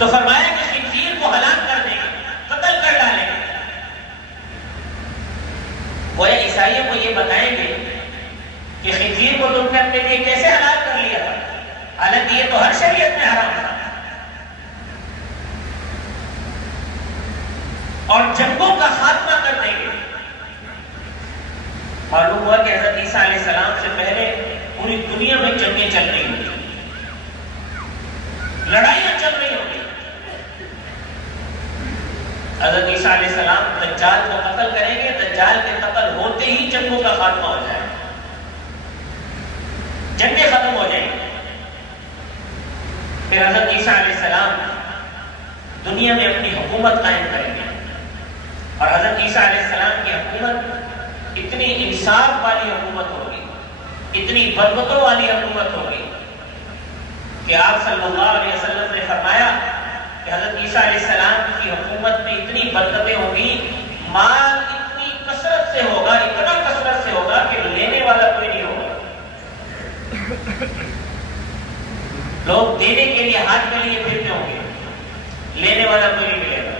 تو فرمایا کہ خنزیر کو ہلاک کر دیں گے، قتل کر ڈالیں گے۔ وہ عیسائیوں کو یہ بتائیں گے کہ خنزیر کو تم نے اپنے لیے کیسے ہلاک کر لیا تھا، حالانکہ یہ تو ہر شریعت میں حرام تھا۔ اور جنگوں کا خاتمہ کر دیں گے۔ معلوم ہوا کہ حضرت عیسیٰ علیہ السلام سے پہلے پوری دنیا میں جنگیں چل رہی ہوں گی، لڑائیاں چل رہی ہوں گی۔ حضرت عیسیٰ علیہ السلام دجال کو قتل کریں گے، دجال کے قتل ہوتے ہی جنگوں کا خاتمہ ہو جائے گا، جنگیں ختم ہو جائیں گی۔ پھر حضرت عیسیٰ علیہ السلام دنیا میں اپنی حکومت قائم کریں گے، اور حضرت عیسیٰ علیہ السلام کی حکومت اتنی انصاف والی حکومت ہوگی، اتنی برکتوں والی حکومت ہوگی کہ آپ صلی اللہ علیہ وسلم نے فرمایا کہ حضرت عیسیٰ علیہ السلام کی حکومت میں اتنی برکتیں ہوں گی، مال اتنی کثرت سے ہوگا، اتنا کثرت سے ہوگا کہ لینے والا کوئی نہیں ہوگا۔ لوگ دینے کے لیے ہاتھ میں لیے پھرتے ہوں گے، لینے والا کوئی نہیں ملے گا۔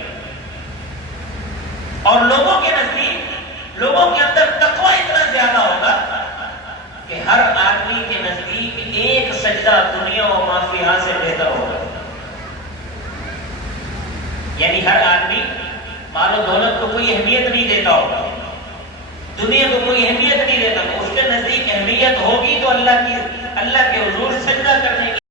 اور لوگوں کے نزدیک، لوگوں کے اندر تقوی اتنا زیادہ ہوگا کہ ہر آدمی کے نزدیک ایک سجدہ دنیا و ما فیہا سے بہتر ہوگا۔ یعنی ہر آدمی مال و دولت کو کوئی اہمیت نہیں دیتا ہوگا، دنیا کو کوئی اہمیت نہیں دیتا، اس کے نزدیک اہمیت ہوگی تو اللہ کے حضور سجدہ کرنے کی